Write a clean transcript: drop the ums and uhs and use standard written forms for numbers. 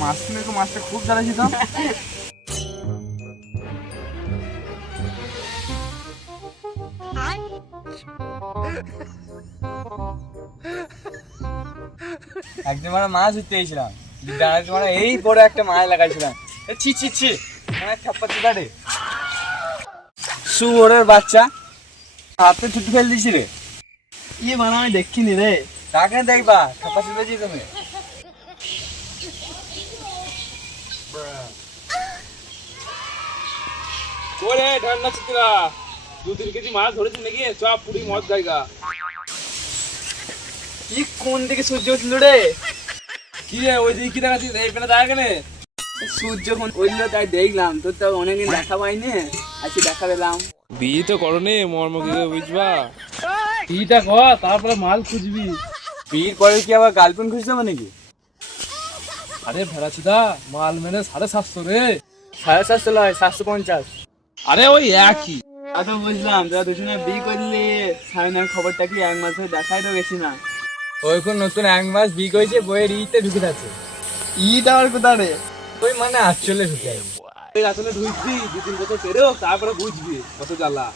মাছ কিনে তো মাছটা খুব জ্বালাইছি তো। একদিন আমরা মাছ ধরতে গেছিলাম, এই বড় একটা মাছ লাগাইছিলাম। ছি ছি ছি, শুয়োরের বাচ্চা হাতে ছুটি ফেল দিছি রে। কি বানা আমি দেখিনি রে। কাকে দেখবা খাপা চুদেছি তুমি। ওরে ঠান্ডা চিত্রা 2-3 কেজি মাছ ধরেছি নাকি সব পুরি মদ গাইগা। কি কোন দিকে সূর্য উঠল রে? কি রে ওই দিকে কি দেখাচ্ছিস এইখানে দেখা কেন? সূর্য যখন উঠল তাই দেখলাম, তোর তো অনেকদিন দেখা পাইনি, আজকে দেখা পেলাম। বিয়ে তো করনি মর্ম কি বুঝবা, বিয়েটা কর তারপরে মাল খুঁজবি। বিয়ের পরে কি আবার গার্লফ্রেন্ড খুঁজতে হবে নাকি? আরে ভেড়াছিদা মাল মেনে 750 রে। 750 নয়, 750। আরে ওই একই। তো বুঝলাম তোরা দুজনে বিয়ে করলি, সাইনার খবরটা কি 1 মাস ধরে দেখাই তো গেছি না। ওই কোন নতুন 1 মাস বিয়ে করেছে, বইয়ের ইতে ঢুকে যাচ্ছে। ঈদ আবার কোথায় রে? ওই মানে আসলে ঢুকে আসলে ঢুকবি 2-3 বছর পেরেও তারপরে বুঝবি কত জ্বালা।